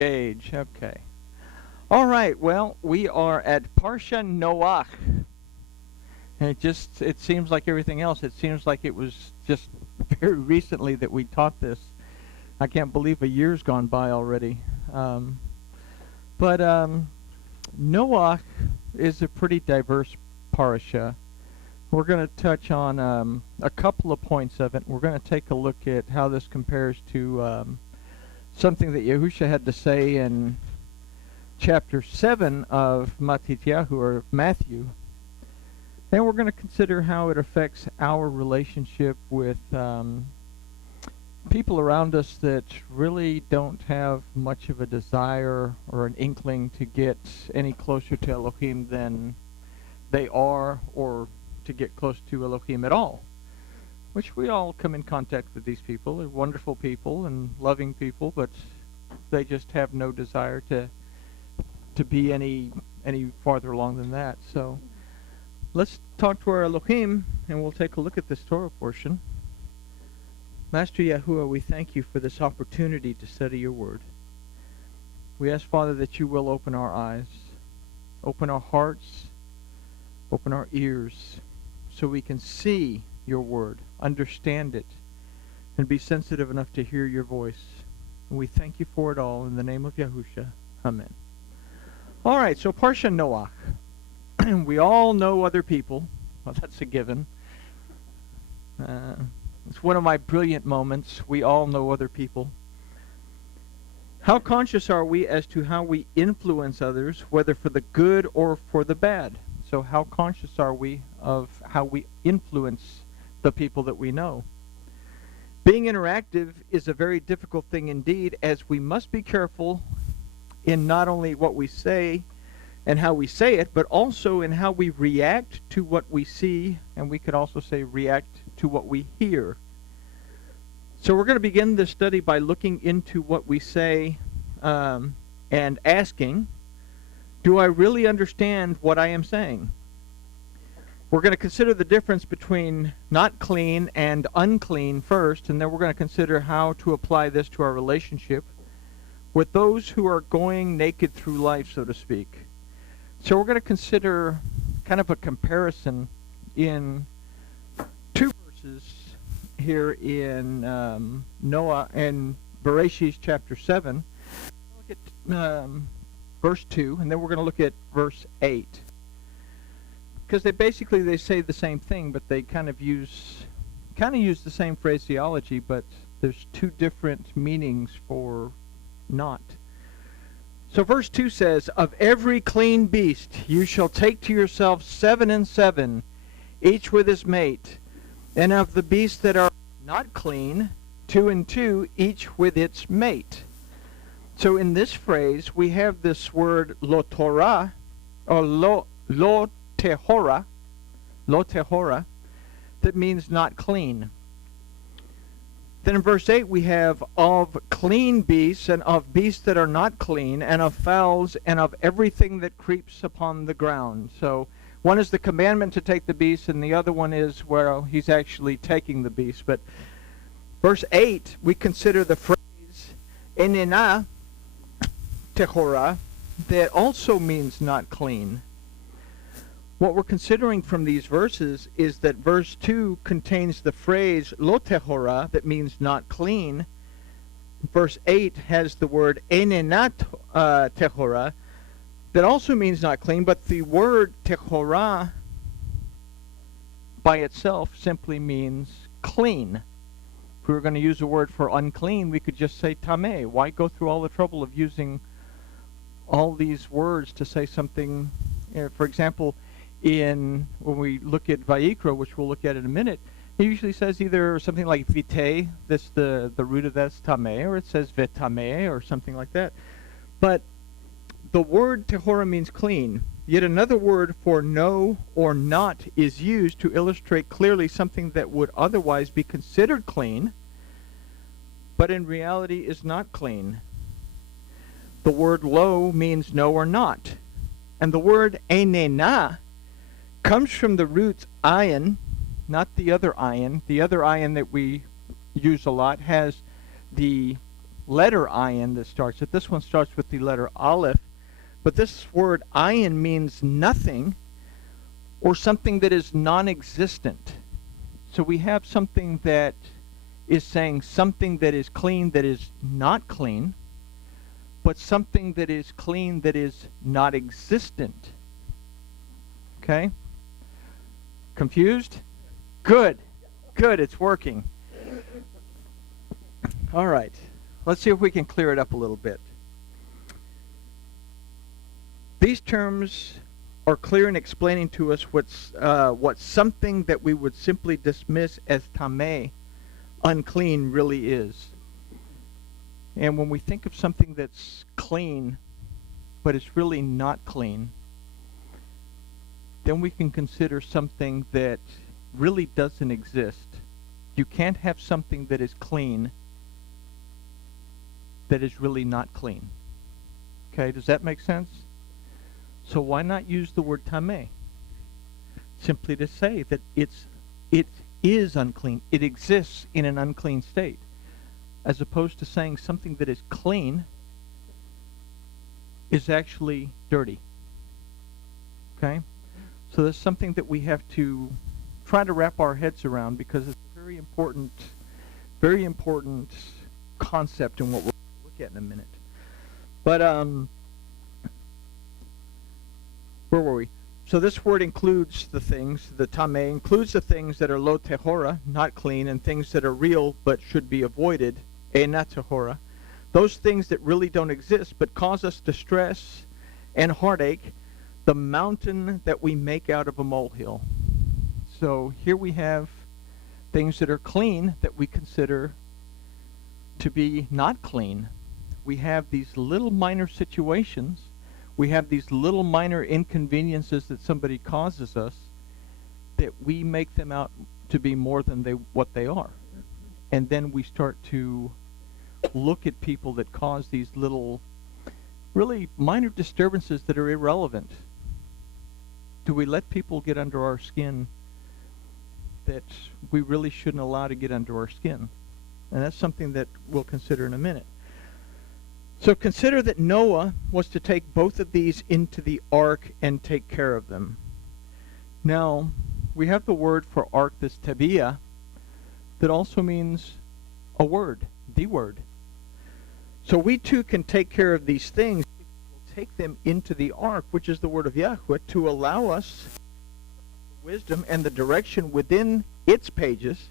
Age. Okay. All right. Well, we are at Parsha Noach. And it seems like everything else. It seems like it was just very recently that we taught this. I can't believe a year's gone by already. But Noach is a pretty diverse parsha. We're going to touch on a couple of points of it. We're going to take a look at how this compares to something that Yahusha had to say in chapter 7 of Matityahu, or Matthew. Then we're going to consider how it affects our relationship with people around us that really don't have much of a desire or an inkling to get any closer to Elohim than they are, or to get close to Elohim at all. Which we all come in contact with these people. They're wonderful people and loving people, but they just have no desire to be any farther along than that. So let's talk to our Elohim, and we'll take a look at this Torah portion. Master Yahuwah, we thank you for this opportunity to study your word. We ask, Father, that you will open our eyes, open our hearts, open our ears, so we can see your word, understand it, and be sensitive enough to hear your voice. And we thank you for it all in the name of Yahusha. Amen. All right, so Parsha Noach. We all know other people. Well, that's a given. It's one of my brilliant moments. We all know other people. How conscious are we as to how we influence others, whether for the good or for the bad? So how conscious are we of how we influence the people that we know? Being interactive is a very difficult thing indeed, as we must be careful in not only what we say and how we say it, but also in how we react to what we see, and we could also say react to what we hear. So we're going to begin this study by looking into what we say and asking, do I really understand what I am saying? We're going to consider the difference between not clean and unclean first, and then we're going to consider how to apply this to our relationship with those who are going naked through life, so to speak. So we're going to consider kind of a comparison in two verses here in Noah and Bereshit chapter 7. Look at verse 2, and then we're going to look at verse 8. Because they say the same thing, but they kind of use the same phraseology, but there's two different meanings for not. So verse 2 says, "Of every clean beast you shall take to yourself 7 and 7, each with his mate, and of the beasts that are not clean, 2 and 2, each with its mate." So in this phrase, we have this word lo Torah, or lo tehora, that means not clean. Then in verse 8 we have of clean beasts, and of beasts that are not clean, and of fowls, and of everything that creeps upon the ground. So one is the commandment to take the beast, and the other one is where he's actually taking the beast. But verse 8, we consider the phrase enena tehora, that also means not clean. What we're considering from these verses is that verse 2 contains the phrase lo tehora, that means not clean. Verse 8 has the word enena tehora, that also means not clean, but the word tehora by itself simply means clean. If we were going to use a word for unclean, we could just say tameh. Why go through all the trouble of using all these words to say something? For example, when we look at Vayikra, which we'll look at in a minute, it usually says either something like vite, that's the root of that's tameh, or it says vetameh, or something like that. But the word tehora means clean. Yet another word for no or not is used to illustrate clearly something that would otherwise be considered clean, but in reality is not clean. The word lo means no or not. And the word enena comes from the root ayin, not the other ayin. The other ayin that we use a lot has the letter ayin that starts it. This one starts with the letter aleph. But this word ayin means nothing or something that is non-existent. So we have something that is saying something that is clean that is not clean, but something that is clean that is not existent. Okay? Confused? Good. Good, it's working. All right. Let's see if we can clear it up a little bit. These terms are clear in explaining to us what something that we would simply dismiss as tameh, unclean, really is. And when we think of something that's clean, but it's really not clean, then we can consider something that really doesn't exist. You can't have something that is clean that is really not clean. Okay, does that make sense? So why not use the word tameh? Simply to say that it is unclean. It exists in an unclean state. As opposed to saying something that is clean is actually dirty. Okay? So that's something that we have to try to wrap our heads around, because it's a very important concept in what we'll look at in a minute. But where were we? So this word includes the things, the tameh includes the things that are lo tehora, not clean, and things that are real but should be avoided, ena tehora. Those things that really don't exist but cause us distress and heartache, the mountain that we make out of a molehill. So here we have things that are clean that we consider to be not clean. We have these little minor situations. We have these little minor inconveniences that somebody causes us that we make them out to be more than what they are. And then we start to look at people that cause these little, really minor disturbances that are irrelevant. Do we let people get under our skin that we really shouldn't allow to get under our skin? And that's something that we'll consider in a minute. So consider that Noah was to take both of these into the ark and take care of them. Now, we have the word for ark, this tabiyah, that also means a word, the word. So we too can take care of these things. We'll take them into the ark, which is the word of Yahweh, to allow us wisdom and the direction within its pages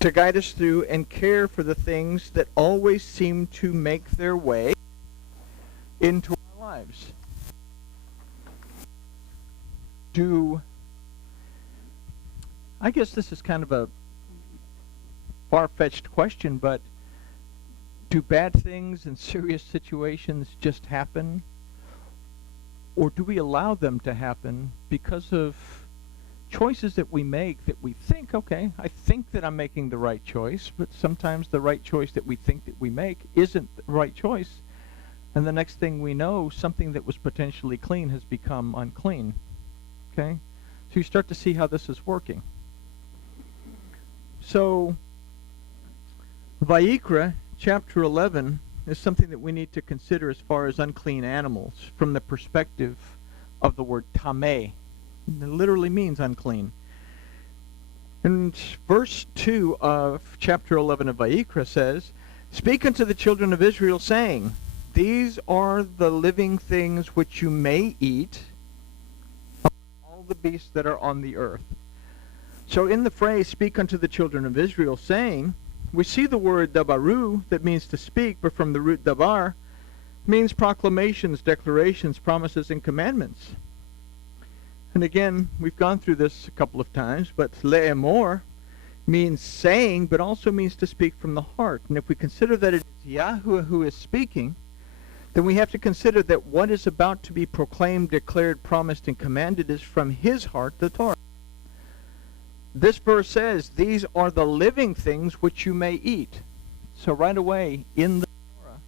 to guide us through and care for the things that always seem to make their way into our lives. I guess this is kind of a far-fetched question, but do bad things and serious situations just happen? Or do we allow them to happen because of choices that we make that we think, okay, I think that I'm making the right choice, but sometimes the right choice that we think that we make isn't the right choice, and the next thing we know, something that was potentially clean has become unclean. Okay? So you start to see how this is working. So, Vayikra, chapter 11, is something that we need to consider as far as unclean animals from the perspective of the word tameh. It literally means unclean. And verse 2 of chapter 11 of Vayikra says, "Speak unto the children of Israel, saying, These are the living things which you may eat of all the beasts that are on the earth." So in the phrase, "speak unto the children of Israel, saying," we see the word dabaru, that means to speak, but from the root dabar, means proclamations, declarations, promises, and commandments. And again, we've gone through this a couple of times, but le'emor means saying, but also means to speak from the heart. And if we consider that it is Yahweh who is speaking, then we have to consider that what is about to be proclaimed, declared, promised, and commanded is from his heart, the Torah. This verse says, "These are the living things which you may eat." So right away, in the Torah,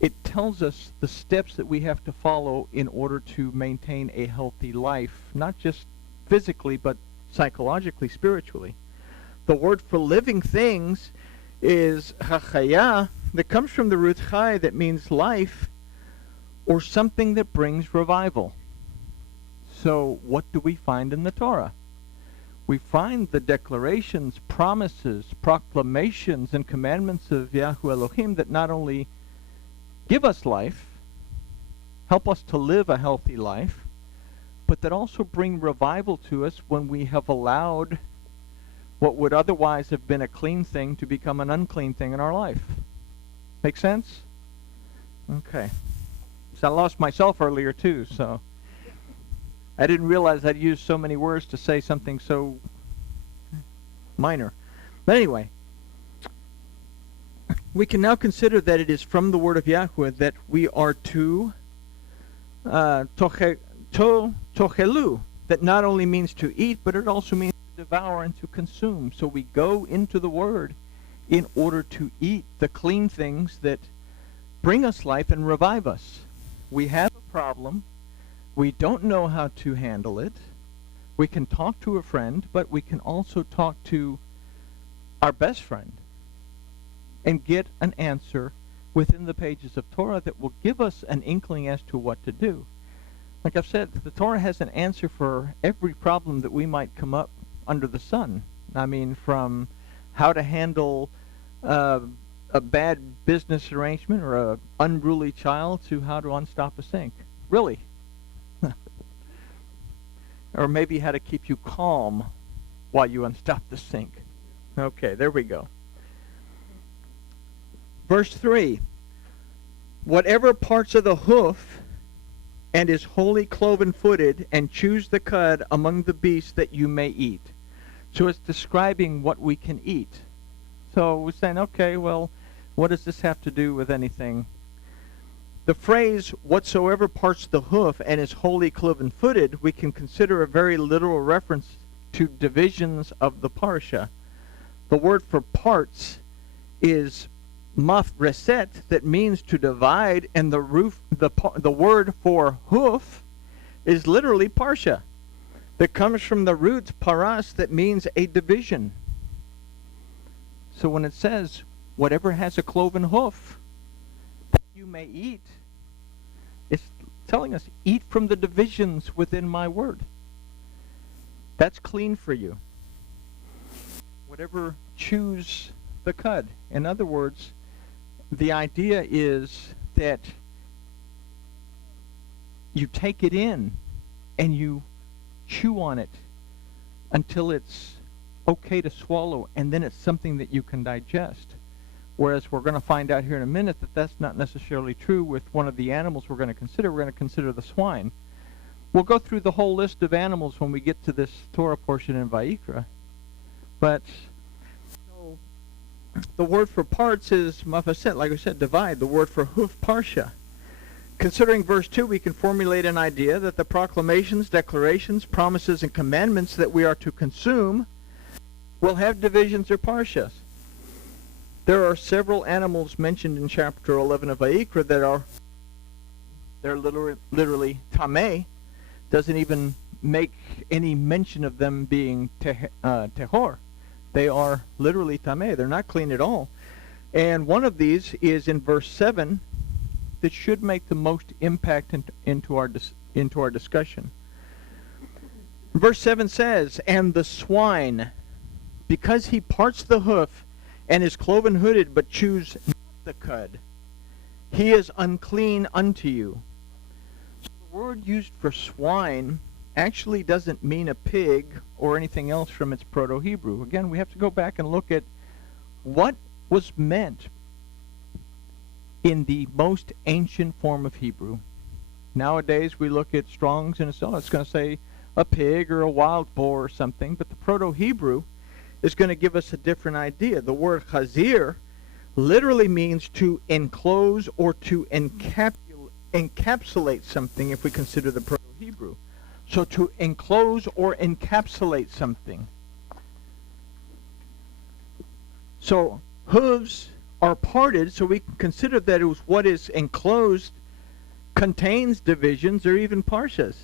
it tells us the steps that we have to follow in order to maintain a healthy life, not just physically, but psychologically, spiritually. The word for living things is hachaya, that comes from the root chai, that means life, or something that brings revival. So what do we find in the Torah? We find the declarations, promises, proclamations, and commandments of Yahweh Elohim that not only give us life, help us to live a healthy life, but that also bring revival to us when we have allowed what would otherwise have been a clean thing to become an unclean thing in our life. Make sense? Okay. So I lost myself earlier too, so I didn't realize I'd used so many words to say something so minor. But anyway, we can now consider that it is from the word of Yahweh that we are to tochelu, that not only means to eat, but it also means to devour and to consume. So we go into the word in order to eat the clean things that bring us life and revive us. We have a problem. We don't know how to handle it. We can talk to a friend, but we can also talk to our best friend and get an answer within the pages of Torah that will give us an inkling as to what to do. Like I've said, the Torah has an answer for every problem that we might come up under the sun. I mean, from how to handle a bad business arrangement or an unruly child to how to unstop a sink. Really. Or maybe how to keep you calm while you unstop the sink. Okay, there we go. Verse 3. Whatever parts of the hoof and is wholly cloven-footed, and choose the cud among the beasts that you may eat. So it's describing what we can eat. So we're saying, okay, well, what does this have to do with anything? The phrase, whatsoever parts the hoof and is wholly cloven-footed, we can consider a very literal reference to divisions of the parsha. The word for parts is mafreset, that means to divide, and the word for hoof is literally parsha, that comes from the root paras, that means a division. So when it says, whatever has a cloven hoof that you may eat, it's telling us, eat from the divisions within my word. That's clean for you. Whatever chews the cud. In other words, the idea is that you take it in and you chew on it until it's okay to swallow, and then it's something that you can digest. Whereas we're going to find out here in a minute that that's not necessarily true with one of the animals we're going to consider. We're going to consider the swine. We'll go through the whole list of animals when we get to this Torah portion in Vayikra. But so, the word for parts is mafaset, like I said, divide. The word for hoof, parsha. Considering verse 2, we can formulate an idea that the proclamations, declarations, promises, and commandments that we are to consume will have divisions or parshas. There are several animals mentioned in chapter 11 of Vayikra that they're literally tameh. Doesn't even make any mention of them being tehor. They are literally tameh. They're not clean at all. And one of these is in verse 7 that should make the most impact into our discussion. Verse 7 says, and the swine, because he parts the hoof and is cloven-hooded, but chews not the cud, he is unclean unto you. So the word used for swine actually doesn't mean a pig or anything else from its Proto-Hebrew. Again, we have to go back and look at what was meant in the most ancient form of Hebrew. Nowadays, we look at Strong's and it's going to say a pig or a wild boar or something, but the Proto-Hebrew is going to give us a different idea. The word chazir literally means to enclose or to encapsulate something, if we consider the Proto-Hebrew. So to enclose or encapsulate something. So hooves are parted, so we can consider that it was what is enclosed contains divisions or even parshas.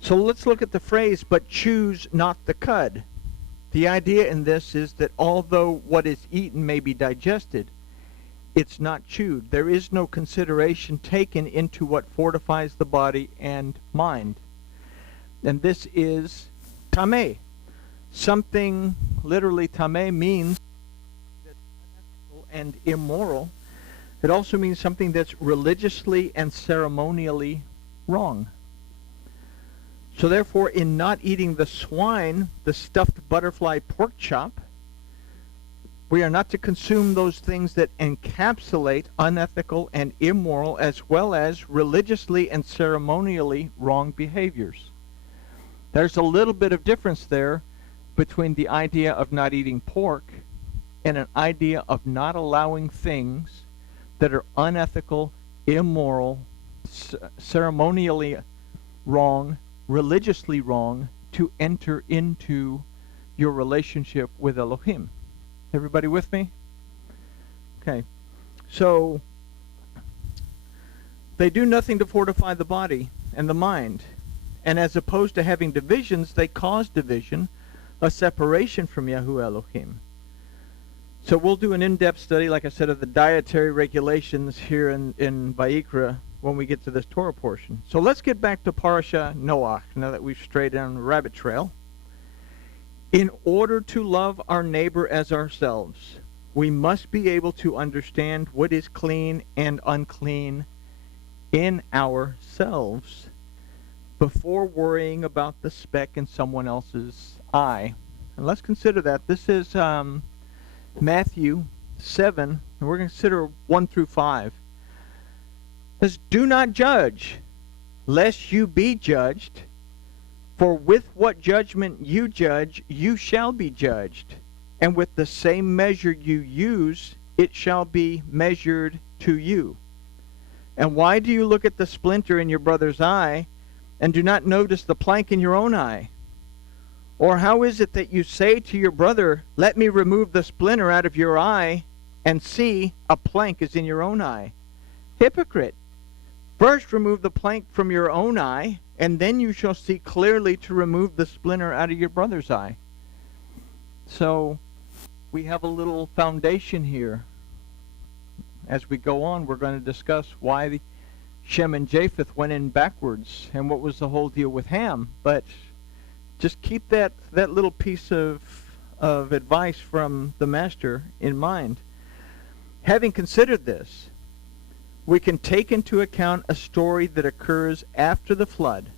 So let's look at the phrase, but choose not the cud. The idea in this is that although what is eaten may be digested, it's not chewed. There is no consideration taken into what fortifies the body and mind. And this is tameh. Something, literally tameh means that's unethical and immoral. It also means something that's religiously and ceremonially wrong. So therefore, in not eating the swine, the stuffed butterfly pork chop, we are not to consume those things that encapsulate unethical and immoral as well as religiously and ceremonially wrong behaviors. There's a little bit of difference there between the idea of not eating pork and an idea of not allowing things that are unethical, immoral, ceremonially wrong, religiously wrong, to enter into your relationship with Elohim. Everybody with me? Okay. So, they do nothing to fortify the body and the mind. And as opposed to having divisions, they cause division, a separation from Yahuwah Elohim. So we'll do an in-depth study, like I said, of the dietary regulations here in Vayikra when we get to this Torah portion. So let's get back to Parasha Noach, now that we've strayed down the rabbit trail. In order to love our neighbor as ourselves, we must be able to understand what is clean and unclean in ourselves before worrying about the speck in someone else's eye. And let's consider that. This is Matthew 7, and we're going to consider 1 through 5. It says, "Do not judge, lest you be judged. For with what judgment you judge, you shall be judged. And with the same measure you use, it shall be measured to you. And why do you look at the splinter in your brother's eye, and do not notice the plank in your own eye? Or how is it that you say to your brother, 'Let me remove the splinter out of your eye,' and see, a plank is in your own eye? Hypocrite! First remove the plank from your own eye, and then you shall see clearly to remove the splinter out of your brother's eye." So, we have a little foundation here. As we go on, we're going to discuss why Shem and Japheth went in backwards, and what was the whole deal with Ham. But just keep that little piece of advice from the Master in mind. Having considered this, we can take into account a story that occurs after the flood.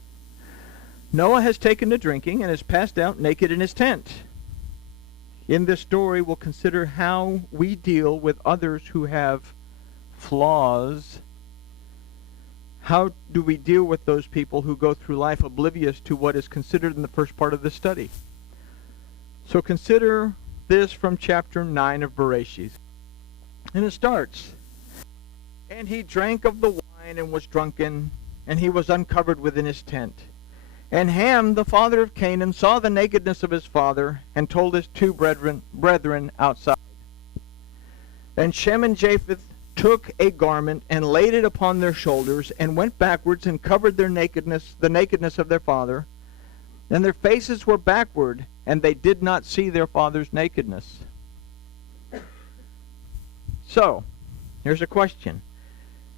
Noah has taken to drinking and has passed out naked in his tent. In this story, we'll consider how we deal with others who have flaws. How do we deal with those people who go through life oblivious to what is considered in the first part of the study? So consider this from chapter 9 of Bereshit. And it starts, "And he drank of the wine and was drunken, and he was uncovered within his tent. And Ham, the father of Canaan, saw the nakedness of his father, and told his two brethren outside. And Shem and Japheth took a garment and laid it upon their shoulders, and went backwards and covered their nakedness, the nakedness of their father. And their faces were backward, and they did not see their father's nakedness." So, here's a question.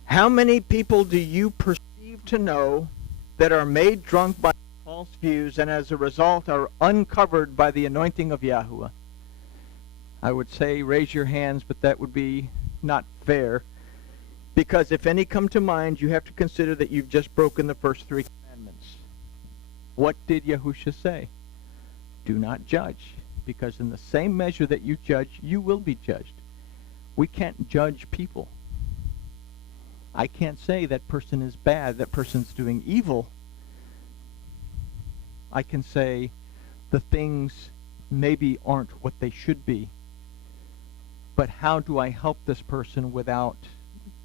How many people do you perceive to know that are made drunk by false views and as a result are uncovered by the anointing of Yahuwah? I would say raise your hands, but that would be not fair. Because if any come to mind, you have to consider that you've just broken the first 3 commandments. What did Yahusha say? Do not judge, because in the same measure that you judge, you will be judged. We can't judge people. I can't say that person is bad, that person's doing evil. I can say the things maybe aren't what they should be. But how do I help this person without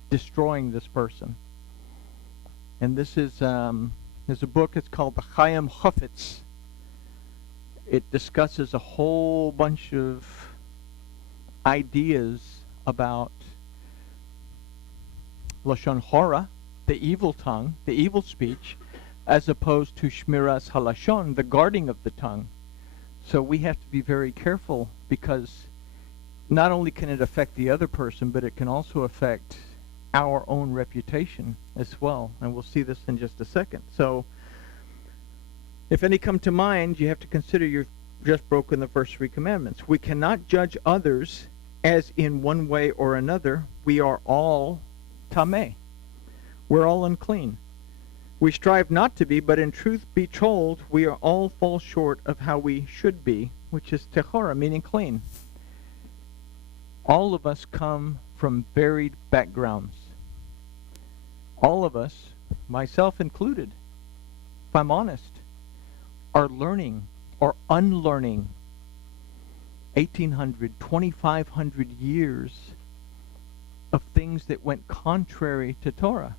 destroying this person? And this is there's a book, it's called the Chaim Chofetz. It discusses a whole bunch of ideas about Lashon Hora, the evil tongue, the evil speech, as opposed to Shmiras Halashon, the guarding of the tongue. So we have to be very careful, because not only can it affect the other person, but it can also affect our own reputation as well. And we'll see this in just a second. So if any come to mind, you have to consider you've just broken the first 3 commandments. We cannot judge others as in one way or another. We are all tameh. We're all unclean. We strive not to be, but in truth be told, we are all fall short of how we should be, which is tehora, meaning clean. All of us come from varied backgrounds. All of us, myself included, if I'm honest, are learning or unlearning 1,800, 2,500 years of things that went contrary to Torah.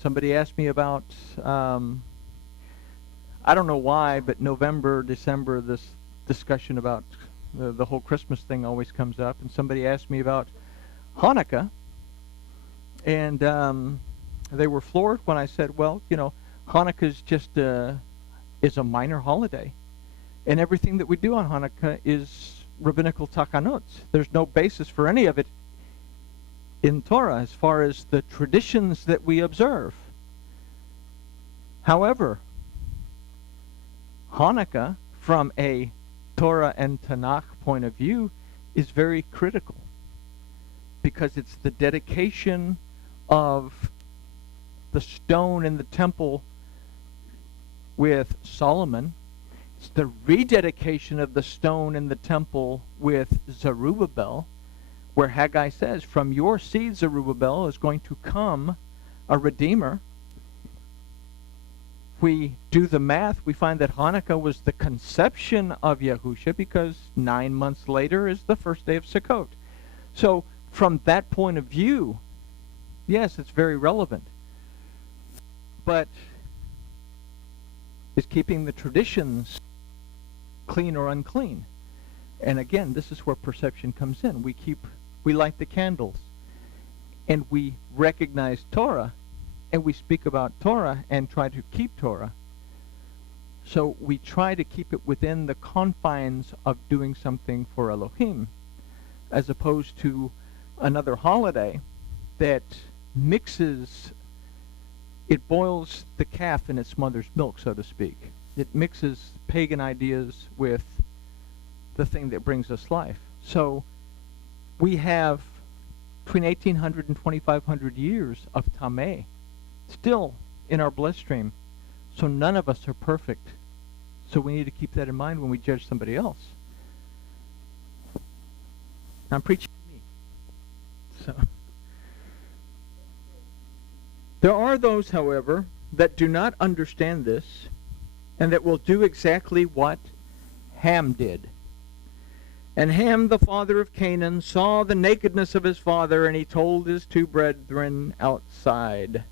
Somebody asked me about, I don't know why, but November, December, this discussion about the whole Christmas thing always comes up. And somebody asked me about Hanukkah. And they were floored when I said, well, you know, Hanukkah is just is a minor holiday. And everything that we do on Hanukkah is rabbinical takanot. There's no basis for any of it in Torah as far as the traditions that we observe. However, Hanukkah, from a Torah and Tanakh point of view, is very critical because it's the dedication of the stone in the temple with Solomon. It's the rededication of the stone in the temple with Zerubbabel, where Haggai says, from your seed, Zerubbabel, is going to come a Redeemer. If we do the math, we find that Hanukkah was the conception of Yahusha because 9 months later is the first day of Sukkot. So from that point of view, yes, it's very relevant. But is keeping the traditions clean or unclean? And again, this is where perception comes in. We light the candles, and we recognize Torah, and we speak about Torah and try to keep Torah. So we try to keep it within the confines of doing something for Elohim, as opposed to another holiday that mixes, it boils the calf in its mother's milk, so to speak. It mixes pagan ideas with the thing that brings us life. So we have between 1,800 and 2,500 years of Tameh still in our bloodstream. So none of us are perfect. So we need to keep that in mind when we judge somebody else. I'm preaching to me. So there are those, however, that do not understand this and that will do exactly what Ham did. And Ham, the father of Canaan, saw the nakedness of his father, and he told his 2 brethren outside.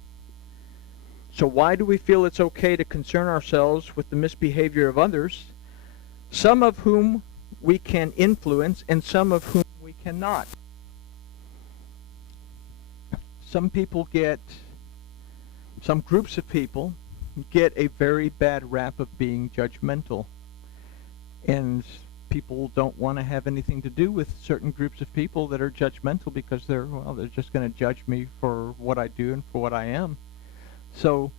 So why do we feel it's okay to concern ourselves with the misbehavior of others, some of whom we can influence and some of whom we cannot? Some groups of people get a very bad rap of being judgmental. And people don't want to have anything to do with certain groups of people that are judgmental because they're just going to judge me for what I do and for what I am. So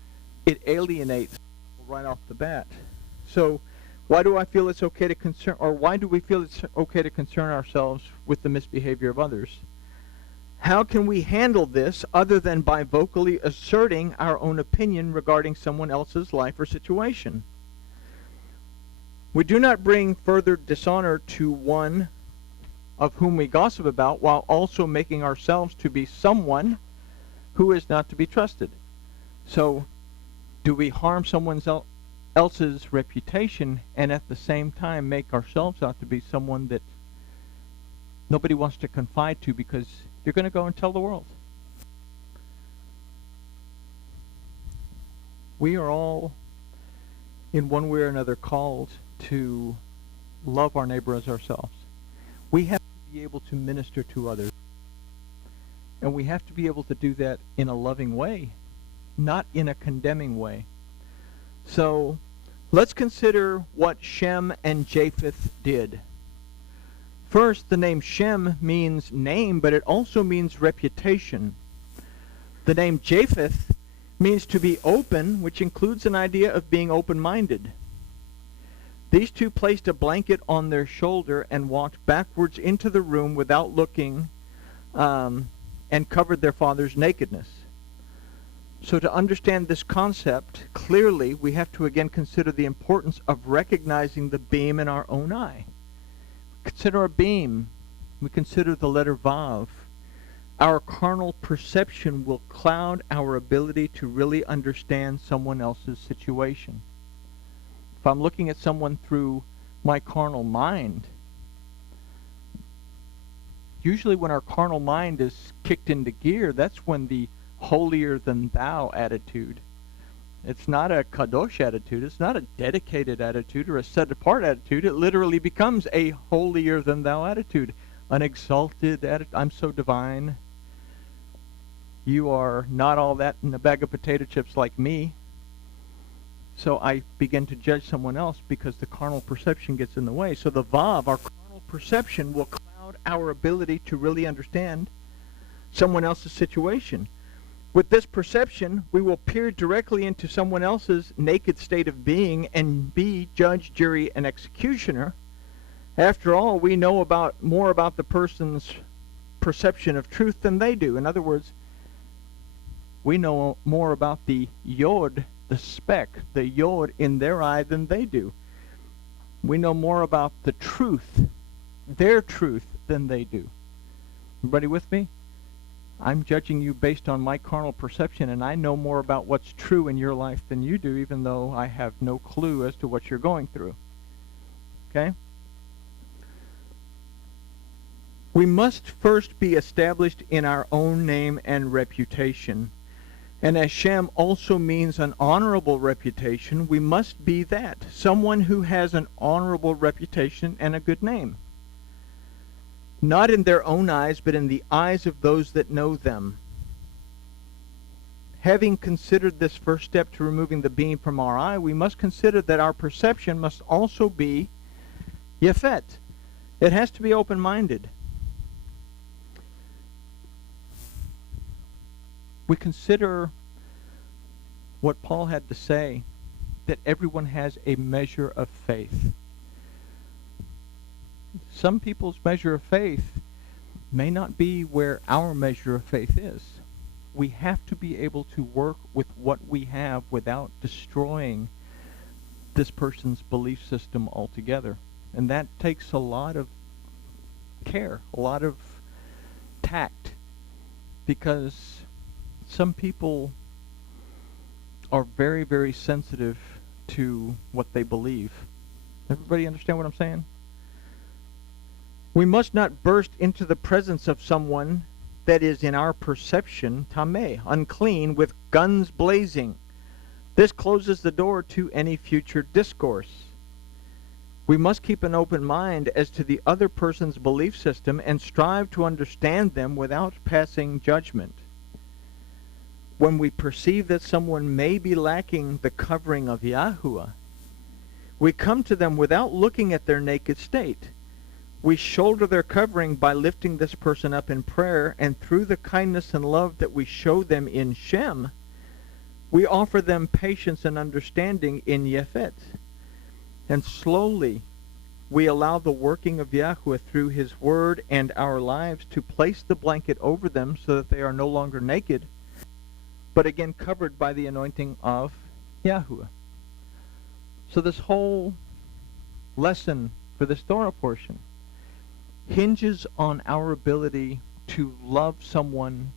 it alienates right off the bat. So why do I feel it's okay to concern, or why do we feel it's okay to concern ourselves with the misbehavior of others? How can we handle this other than by vocally asserting our own opinion regarding someone else's life or situation? We do not bring further dishonor to one of whom we gossip about, while also making ourselves to be someone who is not to be trusted. So, do we harm someone else's reputation and at the same time make ourselves out to be someone that nobody wants to confide to because you're going to go and tell the world? We are all, in one way or another, called to love our neighbor as ourselves. We have to be able to minister to others. And we have to be able to do that in a loving way, not in a condemning way. So let's consider what Shem and Japheth did. First, the name Shem means name, but it also means reputation. The name Japheth means to be open, which includes an idea of being open-minded. These two placed a blanket on their shoulder and walked backwards into the room without looking, and covered their father's nakedness. So to understand this concept clearly, we have to again consider the importance of recognizing the beam in our own eye. Consider a beam. We consider the letter Vav. Our carnal perception will cloud our ability to really understand someone else's situation. If I'm looking at someone through my carnal mind, usually when our carnal mind is kicked into gear, that's when the holier-than-thou attitude. It's not a kadosh attitude. It's not a dedicated attitude or a set-apart attitude. It literally becomes a holier-than-thou attitude, an exalted attitude. I'm so divine. You are not all that in a bag of potato chips like me. So I begin to judge someone else because the carnal perception gets in the way. So the Vav, our carnal perception, will cloud our ability to really understand someone else's situation. With this perception, we will peer directly into someone else's naked state of being and be judge, jury, and executioner. After all, we know more about the person's perception of truth than they do. In other words, we know more about the yod, the speck, the yod in their eye than they do. We know more about the truth, their truth, than they do. Everybody with me? I'm judging you based on my carnal perception, and I know more about what's true in your life than you do, even though I have no clue as to what you're going through. Okay? We must first be established in our own name and reputation. And as Shem also means an honorable reputation, we must be that, someone who has an honorable reputation and a good name. Not in their own eyes, but in the eyes of those that know them. Having considered this first step to removing the beam from our eye, we must consider that our perception must also be Yefet. It has to be open-minded. We consider what Paul had to say, that everyone has a measure of faith. Some people's measure of faith may not be where our measure of faith is. We have to be able to work with what we have without destroying this person's belief system altogether. And that takes a lot of care, a lot of tact, because some people are very, very sensitive to what they believe. Everybody understand what I'm saying? We must not burst into the presence of someone that is in our perception tameh, unclean, with guns blazing. This closes the door to any future discourse. We must keep an open mind as to the other person's belief system and strive to understand them without passing judgment. When we perceive that someone may be lacking the covering of Yahuwah, we come to them without looking at their naked state. We shoulder their covering by lifting this person up in prayer, and through the kindness and love that we show them in Shem, we offer them patience and understanding in Yefet. And slowly, we allow the working of Yahuwah through His Word and our lives to place the blanket over them so that they are no longer naked, but again covered by the anointing of Yahuwah. So this whole lesson for this Torah portion hinges on our ability to love someone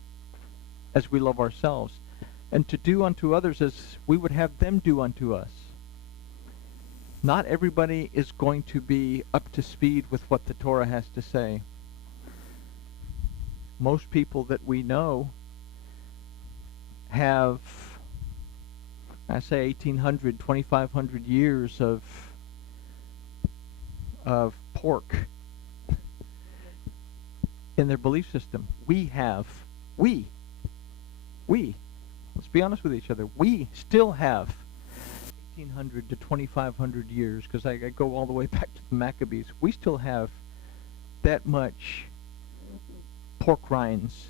as we love ourselves, and to do unto others as we would have them do unto us. Not everybody is going to be up to speed with what the Torah has to say. Most people that we know have, I say 1,800, 2,500 years of pork in their belief system. We, let's be honest with each other, we still have 1,800 to 2,500 years, because I go all the way back to the Maccabees. We still have that much pork rinds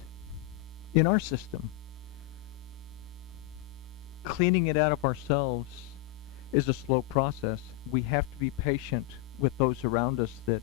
in our system. Cleaning it out of ourselves is a slow process. We have to be patient with those around us that